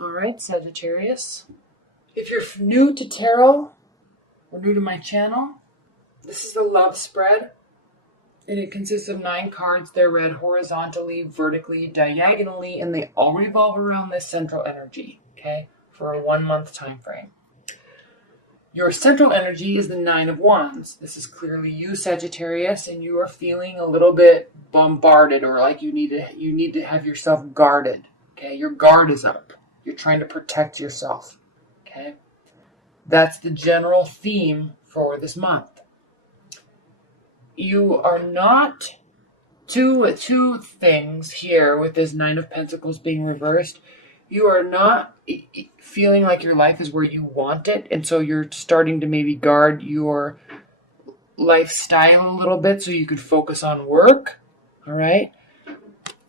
All right, Sagittarius. If you're new to tarot or new to my channel, this is the love spread, and it consists of 9 cards. They're read horizontally, vertically, diagonally, and they all revolve around this central energy, okay, for a 1-month time frame. Your central energy is the 9 of Wands. This is clearly you, Sagittarius, and you are feeling a little bit bombarded, or like you need to have yourself guarded. Okay, your guard is up. You're trying to protect yourself. Okay, that's the general theme for this month. You are not two things here with this 9 of Pentacles being reversed. You are not feeling like your life is where you want it, and so you're starting to maybe guard your lifestyle a little bit so you could focus on work. All right,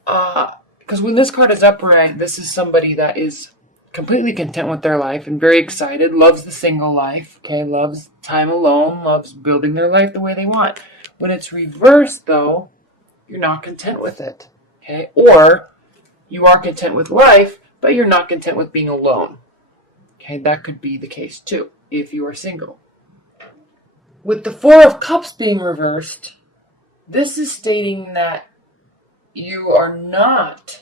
because when this card is upright, this is somebody that is completely content with their life and very excited, loves the single life, okay, loves time alone, loves building their life the way they want. When it's reversed, though, you're not content with it, okay? Or you are content with life, but you're not content with being alone. Okay, that could be the case too, if you are single. With the 4 of Cups being reversed, this is stating that you are not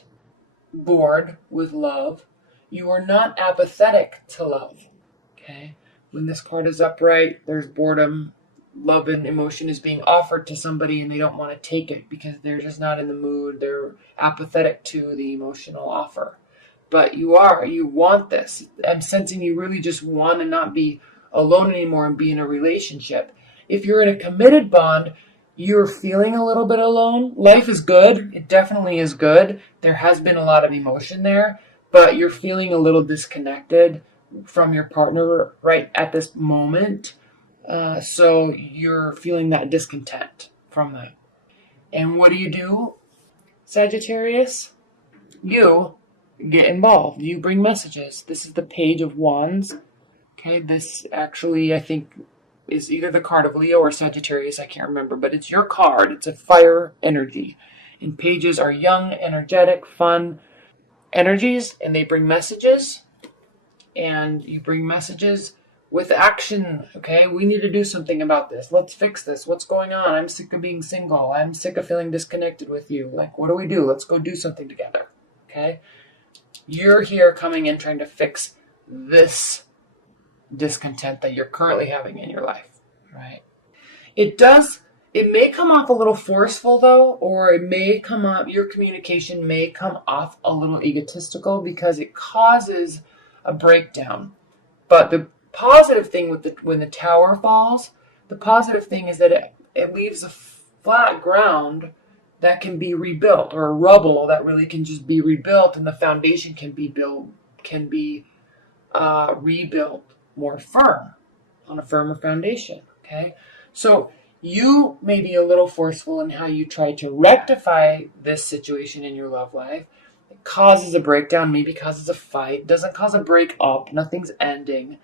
bored with love. You are not apathetic to love. Okay? When this card is upright, there's boredom. Love and emotion is being offered to somebody and they don't want to take it because they're just not in the mood. They're apathetic to the emotional offer. But you want this. I'm sensing you really just want to not be alone anymore and be in a relationship. If you're in a committed bond, you're feeling a little bit alone. Life is good. It definitely is good. There has been a lot of emotion there, but you're feeling a little disconnected from your partner right at this moment. So you're feeling that discontent from that. And what do, Sagittarius? You get involved. You bring messages. This is the Page of Wands. Okay, this actually, I think, is either the card of Leo or Sagittarius. I can't remember, but it's your card. It's a fire energy. And pages are young, energetic, fun energies, and they bring messages. And you bring messages with action. Okay, we need to do something about this. Let's fix this. What's going on? I'm sick of being single. I'm sick of feeling disconnected with you. Like, what do we do? Let's go do something together. Okay, you're here coming in trying to fix this discontent that you're currently having in your life, right? It may come off a little forceful though, or it may come up, your communication may come off a little egotistical because it causes a breakdown. But the positive thing when the tower falls, the positive thing is that it leaves a flat ground that can be rebuilt, or a rubble that really can just be rebuilt, and the foundation can be rebuilt more firm, on a firmer foundation. Okay, so you may be a little forceful in how you try to rectify this situation in your love life. It causes a breakdown, maybe causes a fight, doesn't cause a break up, nothing's ending.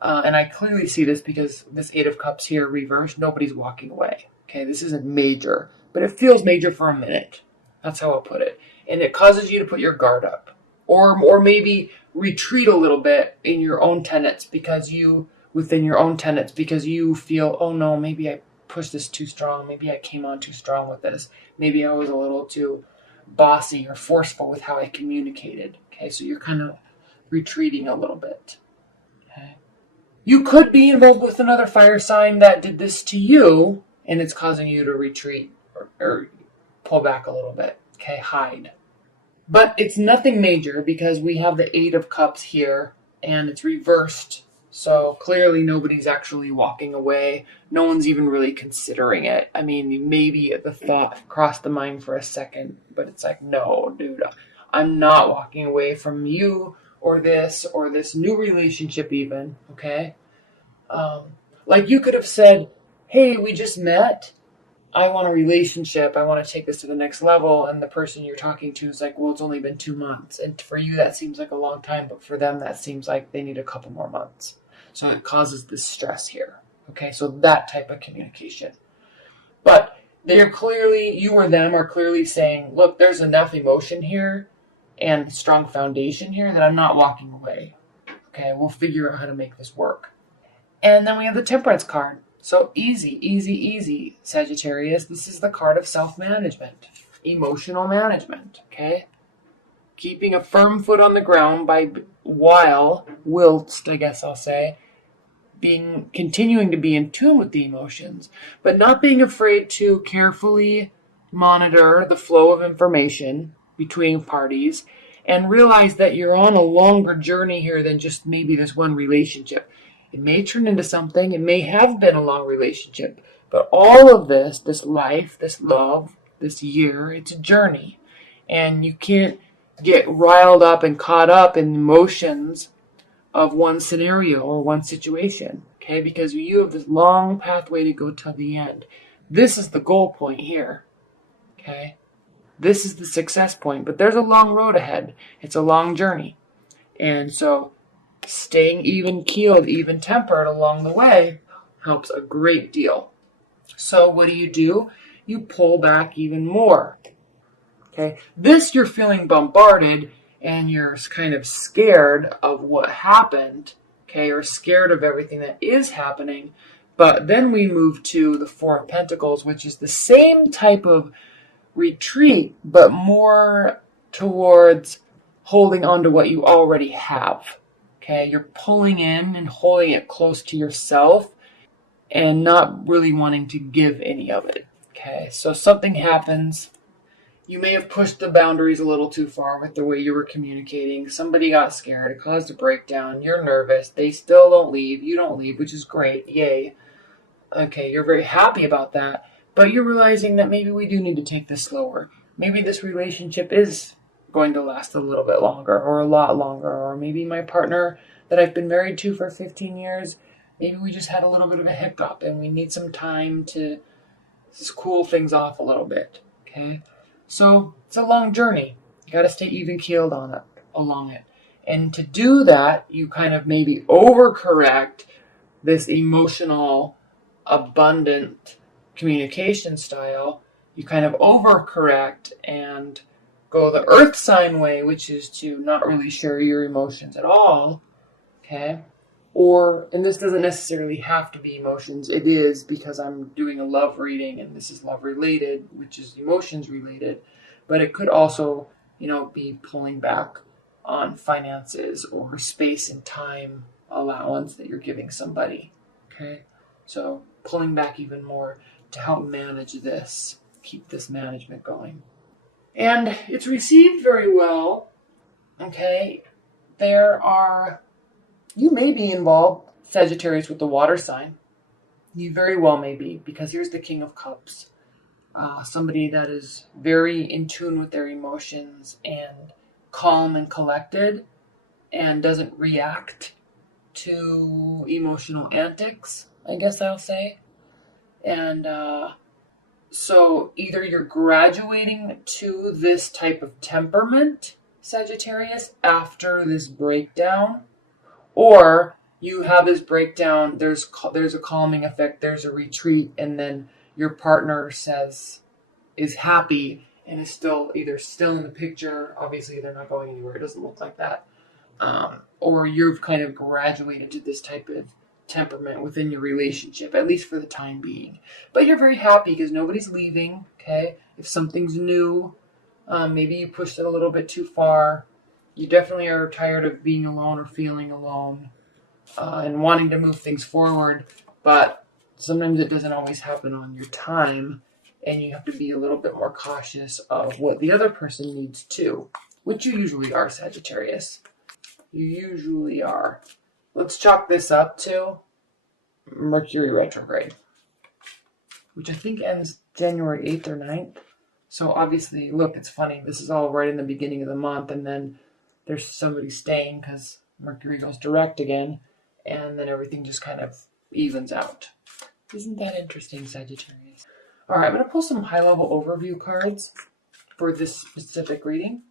And I clearly see this because this 8 of Cups here reversed, nobody's walking away. Okay, this isn't major, but it feels major for a minute. That's how I'll put it. And it causes you to put your guard up. Or maybe retreat a little bit in your own tenets because you feel, oh no, maybe I pushed this too strong. Maybe I came on too strong with this. Maybe I was a little too bossy or forceful with how I communicated. Okay, so you're kind of retreating a little bit. Okay. You could be involved with another fire sign that did this to you, and it's causing you to retreat or pull back a little bit. Okay, hide. But it's nothing major because we have the 8 of Cups here and it's reversed. So clearly nobody's actually walking away. No one's even really considering it. I mean, maybe the thought crossed the mind for a second, but it's like, no, dude, I'm not walking away from you or this new relationship even, okay? Like you could have said, hey, we just met. I want a relationship. I want to take this to the next level. And the person you're talking to is like, well, it's only been 2 months. And for you, that seems like a long time. But for them, that seems like they need a couple more months. So it causes this stress here. Okay, so that type of communication. But you or them are clearly saying, look, there's enough emotion here. and strong foundation here that I'm not walking away. Okay, we'll figure out how to make this work. And then we have the Temperance card. So easy, easy, easy, Sagittarius. This is the card of self-management, emotional management, okay? Keeping a firm foot on the ground whilst, I guess I'll say, continuing to be in tune with the emotions, but not being afraid to carefully monitor the flow of information between parties and realize that you're on a longer journey here than just maybe this one relationship. It may turn into something, it may have been a long relationship, but all of this life, this love, this year, it's a journey. And you can't get riled up and caught up in emotions of one scenario or one situation, okay? Because you have this long pathway to go to the end. This is the goal point here, okay? This is the success point, but there's a long road ahead. It's a long journey. And so staying even-keeled, even-tempered along the way helps a great deal. So what do? You pull back even more, okay? This, you're feeling bombarded and you're kind of scared of what happened, okay, or scared of everything that is happening. But then we move to the Four of Pentacles, which is the same type of retreat, but more towards holding on to what you already have. Okay, you're pulling in and holding it close to yourself and not really wanting to give any of it. Okay, so something happens. You may have pushed the boundaries a little too far with the way you were communicating. Somebody got scared. It caused a breakdown. You're nervous. They still don't leave. You don't leave, which is great. Yay. Okay, you're very happy about that. But you're realizing that maybe we do need to take this slower. Maybe this relationship is going to last a little bit longer or a lot longer. Or maybe my partner that I've been married to for 15 years, maybe we just had a little bit of a hiccup and we need some time to cool things off a little bit. Okay? So it's a long journey. You got to stay even-keeled along it. And to do that, you kind of maybe overcorrect this emotional, abundant communication style. You kind of overcorrect and go the earth sign way, which is to not really share your emotions at all. Okay? And this doesn't necessarily have to be emotions. It is because I'm doing a love reading and this is love related, which is emotions related. But it could also, be pulling back on finances or space and time allowance that you're giving somebody. Okay? So pulling back even more to help manage this, keep this management going. And it's received very well. Okay? You may be involved, Sagittarius, with the water sign. You very well may be, because here's the King of Cups. Somebody that is very in tune with their emotions and calm and collected and doesn't react to emotional antics, I guess I'll say. And so either you're graduating to this type of temperament, Sagittarius, after this breakdown, or you have this breakdown, there's a calming effect, there's a retreat, and then your partner is happy and is still in the picture. Obviously, they're not going anywhere. It doesn't look like that. Or you've kind of graduated to this type of temperament within your relationship, at least for the time being. But you're very happy because nobody's leaving, okay? If something's new, maybe you pushed it a little bit too far. You definitely are tired of being alone or feeling alone and wanting to move things forward, but sometimes it doesn't always happen on your time, and you have to be a little bit more cautious of what the other person needs too, which you usually are, Sagittarius. You usually are. Let's chalk this up to Mercury retrograde, which I think ends January 8th or 9th. So obviously, look, it's funny. This is all right in the beginning of the month, and then there's somebody staying because Mercury goes direct again, and then everything just kind of evens out. Isn't that interesting, Sagittarius? All right, I'm going to pull some high-level overview cards for this specific reading.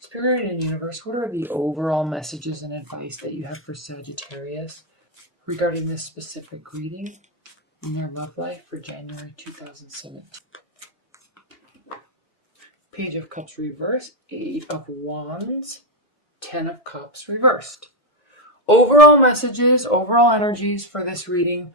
Spirit and Universe, what are the overall messages and advice that you have for Sagittarius regarding this specific reading in their love life for January 2017? Page of Cups reversed, 8 of Wands, 10 of Cups reversed. Overall messages, overall energies for this reading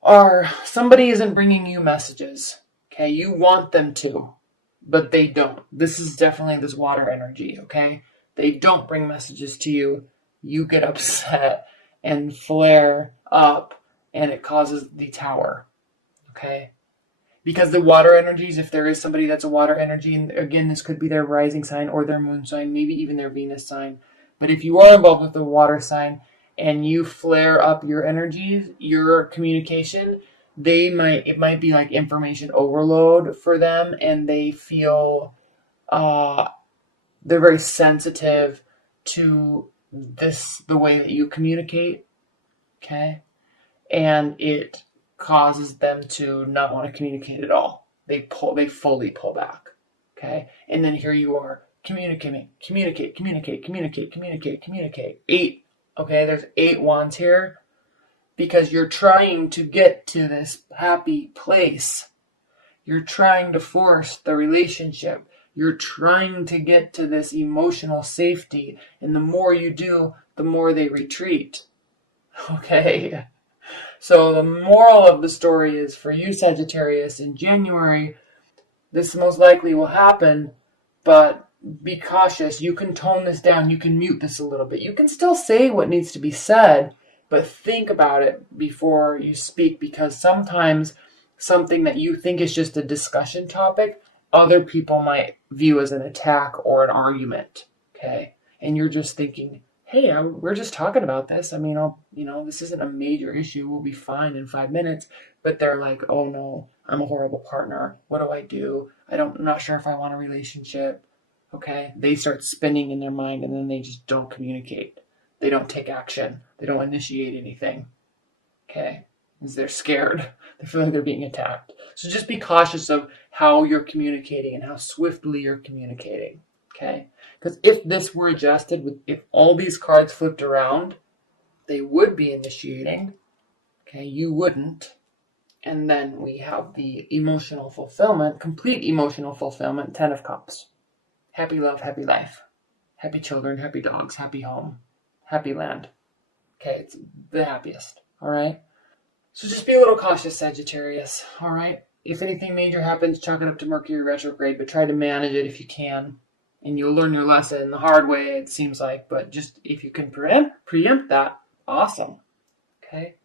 are somebody isn't bringing you messages. Okay, you want them to, but they don't. This is definitely this water energy, okay? They don't bring messages to you. You get upset and flare up, and it causes the tower, okay? Because the water energies, if there is somebody that's a water energy, and again, this could be their rising sign or their moon sign, maybe even their Venus sign. But if you are involved with the water sign and you flare up your energies, your communication, it might be like information overload for them, and they feel they're very sensitive to the way that you communicate, okay? And it causes them to not want to communicate at all. They fully pull back, okay? And then here you are, communicate. 8, okay? There's 8 wands here because you're trying to get to this happy place. You're trying to force the relationship. You're trying to get to this emotional safety. And the more you do, the more they retreat. Okay? So the moral of the story is for you, Sagittarius, in January, this most likely will happen, but be cautious. You can tone this down. You can mute this a little bit. You can still say what needs to be said, but think about it before you speak, because sometimes something that you think is just a discussion topic, other people might view as an attack or an argument, okay? And you're just thinking, hey, we're just talking about this. I mean, this isn't a major issue. We'll be fine in 5 minutes. But they're like, oh no, I'm a horrible partner. What do I do? I'm not sure if I want a relationship. Okay? They start spinning in their mind, and then they just don't communicate. They don't take action. They don't initiate anything. Okay? Because they're scared. They feel like they're being attacked. So just be cautious of how you're communicating and how swiftly you're communicating. Okay? Because if this were adjusted, if all these cards flipped around, they would be initiating. Okay, you wouldn't. And then we have the emotional fulfillment, complete emotional fulfillment, 10 of Cups. Happy love, happy life. Happy children, happy dogs, happy home, happy land. Okay, it's the happiest. All right? So just be a little cautious, Sagittarius. All right? If anything major happens, chalk it up to Mercury retrograde, but try to manage it if you can. And you'll learn your lesson the hard way, it seems like. But just if you can preempt that, awesome. Okay?